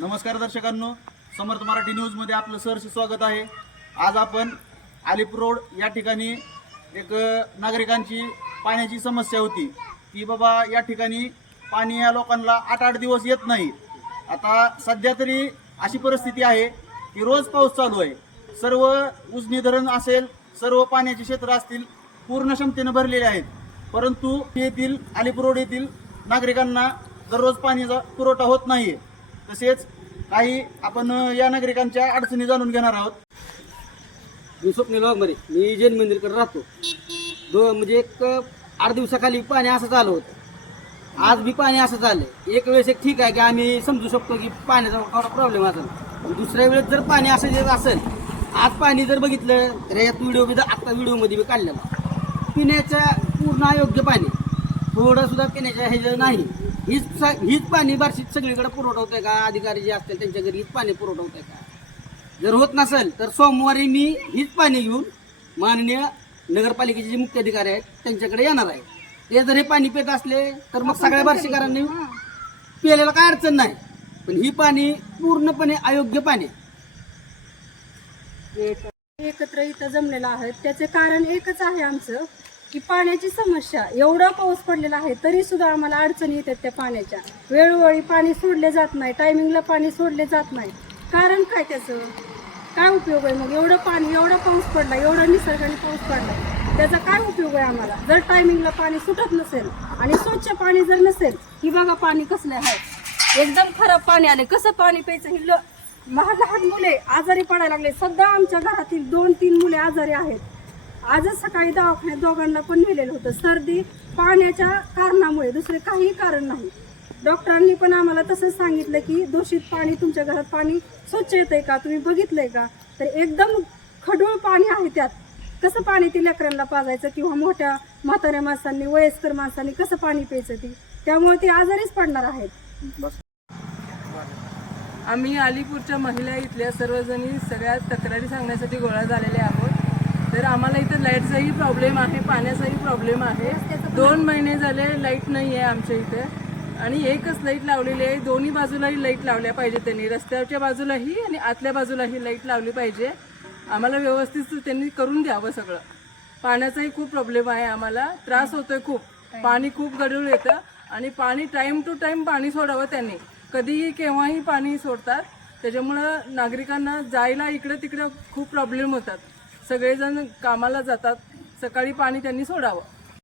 नमस्कार दर्शकांनो, समर्थ मराठी न्यूजमध्ये आपलं सहर्ष स्वागत आहे। आज आपण अलीपूर रोड या ठिकाणी एक नागरिकांची पाण्याची समस्या होती की बाबा या ठिकाणी पाणी या लोकांना 8-8 दिवस येत नाही। आता सध्या तरी अशी परिस्थिती आहे की रोज पाऊस चालू आहे। सर्व उजनी धरण असेल, सर्व पाण्याचे क्षेत्र असतील पूर्ण क्षमतेने भरलेले आहेत, परंतु येथील अलीपूर रोड येथील नागरिकांना दररोज पाण्याचा पुरवठा होत नाही। तसेच काही आपण या नागरिकांच्या अडचणी जाणून घेणार आहोत। मी स्वप्नील वाघमारे, मी जैन मंदिरकडे राहतो। म्हणजे एक 8 दिवसाखाली पाणी असं चालू होतं। आज बी पाणी असं चाललंय। एक वेळेस एक ठीक आहे की आम्ही समजू शकतो की पाण्याचा थोडा प्रॉब्लेम असेल, दुसऱ्या वेळेस जर पाणी असं येत असेल, आज पाणी जर बघितलं तर यात आता व्हिडिओमध्ये बी काढलेला पिण्याच्या पूर्ण अयोग्य पाणी, थोडं सुद्धा पिण्याच्या ह्याचं नाही। हीच पाणी बार्शीत सगळीकडे पुरवठा होतंय का? अधिकारी जे असतील त्यांच्या घरी हीच पाणी पुरवठा होतंय का? जर होत नसेल तर सोमवारी मी हीच पाणी घेऊन माननीय नगरपालिकेचे जे मुख्य अधिकारी आहेत त्यांच्याकडे येणार आहे। ते जर हे पाणी पित असले तर मग सगळ्या बार्शीकरांनी प्यायला काय अडचण नाही, पण ही पाणी पूर्णपणे अयोग्य पाणी एकत्र इथं जमलेलं आहे। त्याचे कारण एकच आहे आमचं की पाण्याची समस्या। एवढा पाऊस पडलेला आहे तरी सुद्धा आम्हाला अडचणी येतात त्या पाण्याच्या। वेळोवेळी पाणी सोडले जात नाही, टायमिंगला पाणी सोडले जात नाही। कारण काय, त्याचं काय उपयोग आहे? मग एवढं पाणी, एवढा पाऊस पडला, एवढा निसर्गाने पाऊस पडला, त्याचा काय उपयोग आहे आम्हाला? जर टायमिंगला पाणी सुटत नसेल आणि स्वच्छ पाणी जर नसेल, ही बघा पाणी कसले आहे, एकदम खराब पाणी आले। कसं पाणी प्यायचं? ही लहान मुले आजारी पडायला लागले। सध्या आमच्या घरातील 2-3 मुले आजारी आहेत। आजच सकाळी दवाखान्यात दोघांना पण नेलेलं होतं, सर्दी पाण्याच्या कारणामुळे, दुसरे काही कारण नाही। डॉक्टरांनी पण आम्हाला तसंच सांगितलं की दूषित पाणी, तुमच्या घरात पाणी स्वच्छ येतंय का, तुम्ही बघितलंय का? तर एकदम खडूळ पाणी आहे त्यात। कसं पाणी ती लेकरांना पाजायचं किंवा मोठ्या म्हाताऱ्या माणसांनी, वयस्कर माणसांनी कसं पाणी प्यायचं ती? त्यामुळे ते आजारीच पडणार आहेत। आम्ही अलीपूरच्या महिला इथल्या सर्वजणी सगळ्या तक्रारी सांगण्यासाठी गोळा झालेले आहोत। तर आम्हाला इथं लाईटचाही प्रॉब्लेम आहे, पाण्याचाही प्रॉब्लेम आहे। 2 महिने झाले लाईट नाही आहे आमच्या इथे, आणि एकच लाईट लावलेली आहे। दोन्ही बाजूलाही लाईट लावल्या पाहिजे त्यांनी, रस्त्यावरच्या बाजूलाही आणि आतल्या बाजूलाही लाईट लावली पाहिजे। आम्हाला व्यवस्थित त्यांनी करून द्यावं सगळं। पाण्याचाही खूप प्रॉब्लेम आहे, आम्हाला त्रास होतोय खूप। पाणी खूप गढूळ येतं आणि पाणी टाईम टू टाईम पाणी सोडावं त्यांनी, कधीही केव्हाही पाणी सोडतात। त्याच्यामुळं नागरिकांना जायला इकडे तिकडे खूप प्रॉब्लेम होतात। सगळेजण कामाला जातात, सकाळी पाणी त्यांनी सोडावं।